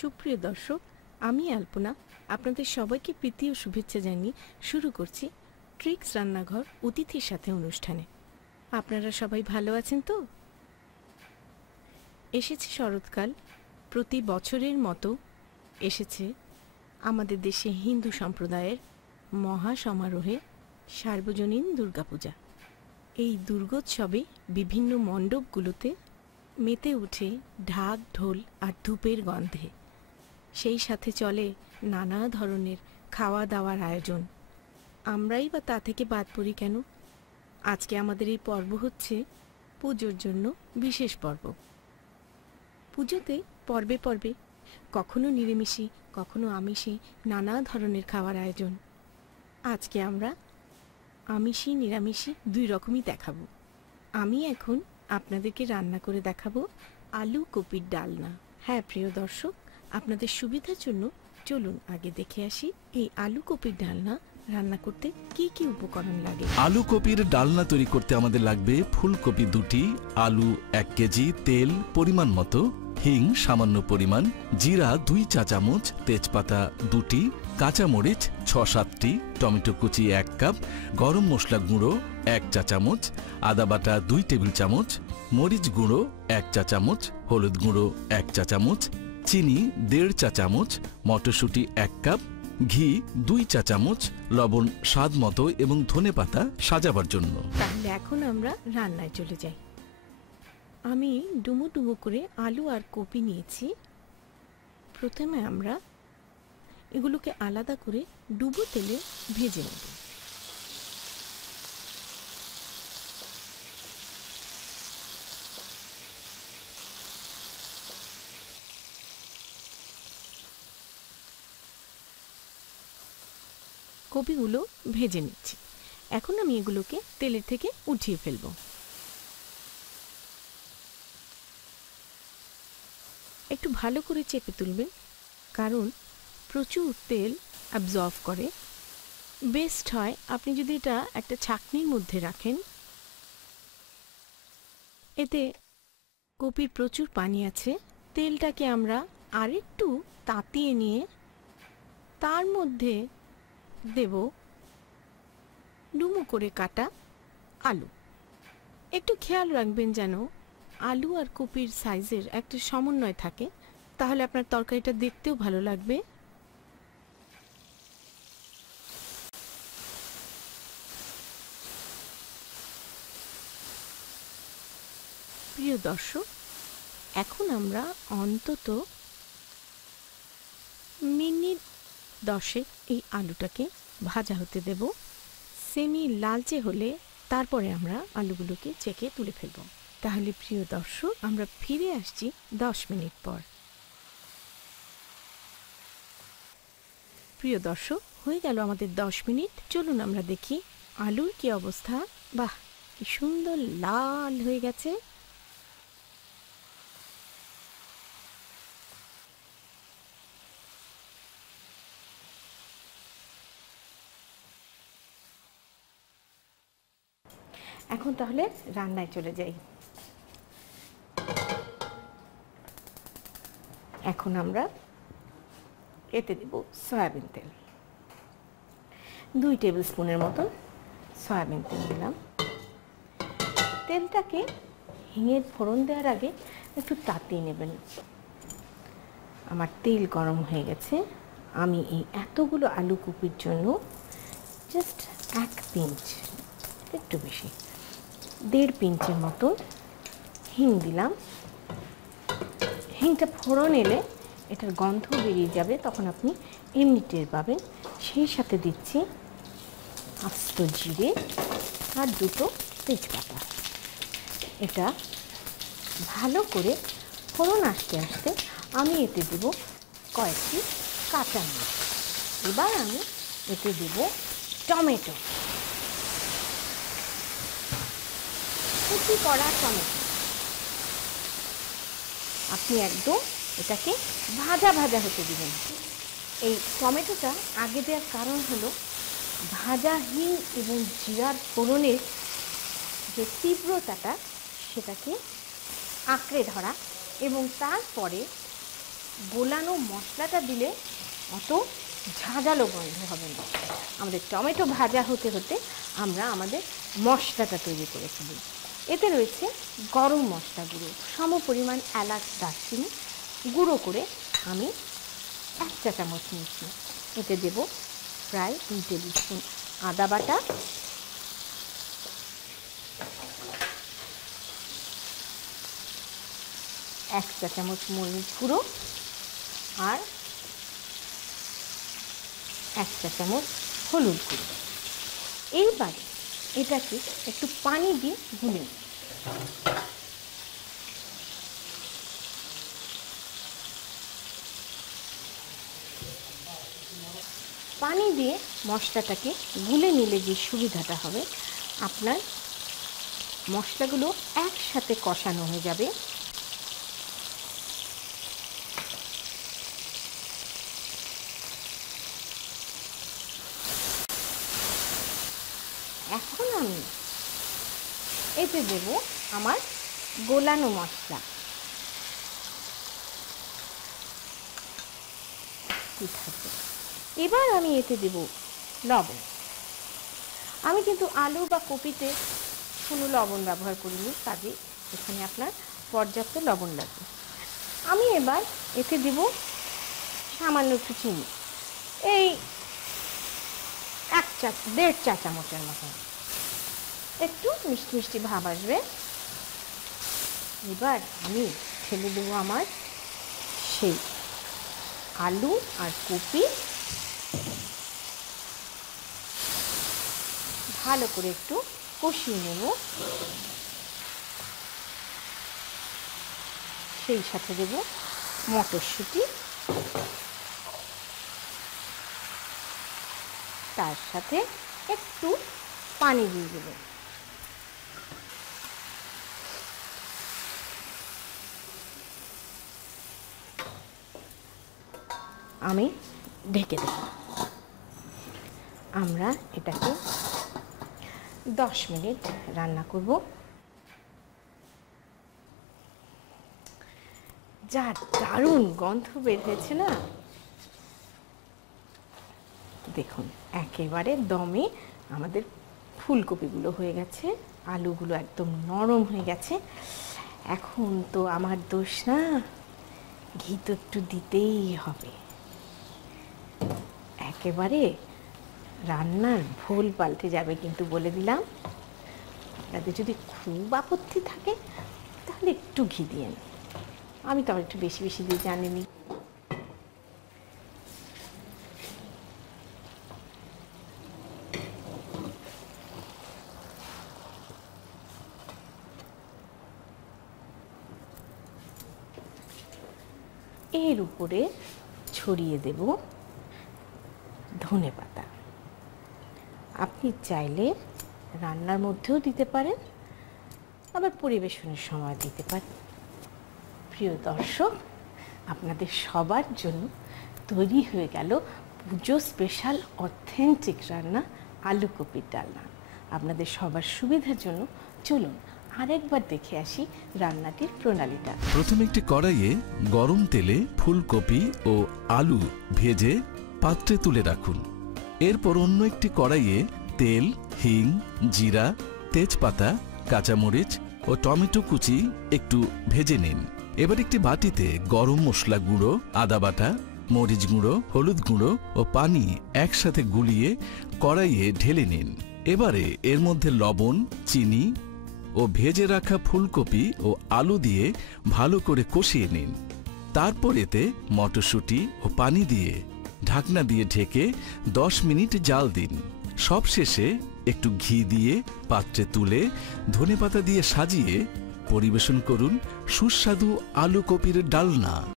সুপ্রিয় দর্শক, আমি আলপনা আপনাদের সবাইকে প্রীতি ও শুভেচ্ছা জানিয়ে শুরু করছি ট্রিক্স রান্নাঘর অতিথির সাথে অনুষ্ঠানে। আপনারা সবাই ভালো আছেন তো? এসেছে শরৎকাল, প্রতি বছরের মতো এসেছে আমাদের দেশে হিন্দু সম্প্রদায়ের মহা সমারোহে সার্বজনীন দুর্গাপূজা। এই দুর্গোৎসবে বিভিন্ন মণ্ডপগুলোতে মেতে উঠে ঢাক ঢোল আর ধূপের গন্ধে। সেই সাথে চলে নানা ধরনের খাওয়া দাওয়ার আয়োজন। আমরাই বা তা থেকে বাদ পড়ি কেন? আজকে আমাদের এই পর্ব হচ্ছে পুজোর জন্য বিশেষ পর্ব। পুজোতে পর্বে পর্বে কখনো নিরামিষি কখনো আমিষি নানা ধরনের খাওয়ার আয়োজন। আজকে আমরা আমিষি নিরামিষি দুই রকমই দেখাবো। আমি এখন আপনাদেরকে রান্না করে দেখাবো আলু কপির ডালনা। হ্যাঁ প্রিয় দর্শক, আপনাদের সুবিধার জন্য চলুন আগে দেখে আসি এই আলু কপির ডালনা রান্না করতে কি কি উপকরণ লাগে। আলু কপির ডালনা তৈরি করতে আমাদের লাগবে ফুলকপি 2টি, আলু 1 কেজি, তেল পরিমাণ মতো, হিং সামান্য পরিমাণ, জিরা 2 চা চামচ, তেজপাতা 2টি, কাঁচামরিচ 6-7টি, টমেটো কুচি 1 কাপ, গরম মশলা গুঁড়ো 1 চা চামচ, আদা বাটা 2 টেবিল চামচ, মরিচ গুঁড়ো 1 চা চামচ, হলুদ গুঁড়ো 1 চা চামচ, চিনি 1.5 চা চামচ, মটরশুঁটি 1 কাপ, ঘি 2 চা চামচ, লবণ স্বাদ মতো এবং ধনেপাতা সাজাবার জন্য। তাহলে এখন আমরা রান্নায় চলে যাই। আমি ডুমো ডুমো করে আলু আর কপি নিয়েছি। প্রথমে আমরা এগুলোকে আলাদা করে ডুবো তেলে ভেজে নেব। কপিগুলো ভেজে নিচ্ছি। এখন আমি এগুলোকে তেলের থেকে উঠিয়ে ফেলবো। একটু ভালো করে চেপে তুলবেন, কারণ প্রচুর তেল অ্যাবজর্ব করে। বেস্ট হয় আপনি যদি এটা একটা ছাঁকনির মধ্যে রাখেন। এতে কপির প্রচুর পানি আছে। তেলটাকে আমরা আরেকটু তাতিয়ে নিয়ে তার মধ্যে দেব ডুমো করে কাটা আলু। একটু খেয়াল রাখবেন যেন আলু আর কপির সাইজের একটা সমন্বয় থাকে, তাহলে আপনার তরকারিটা দেখতেও ভালো লাগবে। প্রিয় দর্শক, এখন আমরা অন্তত মিনিট 10 এই আলুটাকে ভাজা হতে দেব। সেমি লালচে হলে তারপরে আমরা আলুগুলোকে চেকে তুলে ফেলব। তাহলে প্রিয় দর্শক, আমরা ফিরে আসছি 10 মিনিট পর। প্রিয় দর্শক, হয়ে গেল আমাদের 10 মিনিট। চলুন আমরা দেখি আলুর কি অবস্থা। বাহ, কি সুন্দর লাল হয়ে গেছে। এখন তাহলে রান্নায় চলে যাই। এখন আমরা এতে দেব সয়াবিন তেল। 2 টেবিল স্পুনের মতন সয়াবিন তেল দিলাম। তেলটাকে হিঙের ফোড়ন দেওয়ার আগে একটু তাতিয়ে নেবেন। আমার তেল গরম হয়ে গেছে। আমি এই এতগুলো আলু কপির জন্য জাস্ট 1 পিঞ্চ, একটু বেশি 1.5 পিঞ্চের মতো হিং দিলাম। হিংটা ফোড়ন এলে এটার গন্ধ বেরিয়ে যাবে, তখন আপনি এমনি টের পাবেন। সেই সাথে দিচ্ছি আস্ত জিরে আর 2টো তেজপাতা। এটা ভালো করে ফোড়ন আসতে আসতে আমি এতে দেব কয়েকটি কাঁচামরিচ। এবার আমি এতে দেব টমেটো, কুচি করা টমেটো। আপনি একদম এটাকে ভাজা ভাজা হতে দিবেন। এই টমেটোটা আগে দেওয়ার কারণ হলো ভাজা হিং এবং জিরার ফোড়নের যে তীব্রতাটা সেটাকে আঁকড়ে ধরা, এবং তারপরে গোলানো মশলাটা দিলে অত ঝাঁঝালো গন্ধ হবে না। আমাদের টমেটো ভাজা হতে হতে আমরা আমাদের মশলাটা তৈরি করে ফেলি। এতে রয়েছে গরম মশলা গুঁড়ো, সম পরিমাণ এলাচ দারচিনি গুঁড়ো করে আমি 1 চা চামচ নিয়েছি। এতে দেব প্রায় 2 টেবিল স্পুন আদা বাটা, 1 চা চামচ মরিচ গুঁড়ো আর 1 চা চামচ হলুদ গুঁড়ো। এইবার এটাকে একটু পানি দিয়ে গুলে নিই। পানি দিয়ে মশলাটাকে গুলে নিলে যে সুবিধাটা হবে, আপনার মশলাগুলো একসাথে কষানো হয়ে যাবে। এখন আমি এতে দেব আমার গোলানো মশলা। এবার আমি এতে দেব লবণ। আমি কিন্তু আলু বা কপিতে কোনো লবণ ব্যবহার করিনি, কাজে এখানে আপনার পর্যাপ্ত লবণ লাগবে। আমি এবার এতে দেব সামান্য একটু চিনি, এই 1.5 চা চামচের মতো। একটু মিষ্টি মিষ্টি ভাব আসবে। এবার আমি ঢেলে দেবো আমার সেই আলু আর কপি। ভালো করে একটু কষিয়ে নেব। সেই সাথে দেব মটরশুঁটি, তার সাথে একটু পানি দিয়ে দেব। আমি ঢেকে দেব। আমরা এটাকে 10 মিনিট রান্না করব। যা দারুণ গন্ধ বের হয়েছে না, দেখুন একেবারে দমে আমাদের ফুলকপিগুলো হয়ে গেছে, আলুগুলো একদম নরম হয়ে গেছে। এখন তো আমার দোষ না, ঘি তো একটু দিতেই হবে। একেবারে রান্নার ভুল পাল্টে যাবে কিন্তু বলে দিলাম। আপনাদের যদি খুব আপত্তি থাকে তাহলে একটু ঘি দিয়ে নিন, আমি তো একটু বেশি বেশি দিয়ে জানিনি। এর উপরে ছড়িয়ে দেব ধনেপাতা। আপনি চাইলে রান্নার মধ্যেও দিতে পারেন, আবার পরিবেশনের সময় দিতে পারেন। প্রিয় দর্শক, আপনাদের সবার জন্য তৈরি হয়ে গেল পুজো স্পেশাল অথেন্টিক রান্না আলু কপির ডালনা। আপনাদের সবার সুবিধার জন্য চলুন আরেকবার দেখে আসি রান্নাটির প্রণালীটা। প্রথমে একটি কড়াইয়ে গরম তেলে ফুলকপি ও আলু ভেজে পাত্রে তুলে রাখুন। এরপর অন্য একটি কড়াইয়ে তেল, হিং, জিরা, তেজপাতা, কাঁচামরিচ ও টমেটো কুচি একটু ভেজে নিন। এবার একটি বাটিতে গরম মশলা গুঁড়ো, আদা বাটা, মরিচ গুঁড়ো, হলুদ গুঁড়ো ও পানি একসাথে গুলিয়ে কড়াইয়ে ঢেলে নিন। এবারে এর মধ্যে লবণ, চিনি ও ভেজে রাখা ফুলকপি ও আলু দিয়ে ভালো করে কষিয়ে নিন। তারপর এতে মটরশুঁটি ও পানি দিয়ে ঢাকনা দিয়ে ঢেকে 10 মিনিট জাল দিন। সবশেষে একটু ঘি দিয়ে পাত্রে তুলে ধনেপাতা দিয়ে সাজিয়ে পরিবেশন করুন সুস্বাদু আলু কপির ডালনা।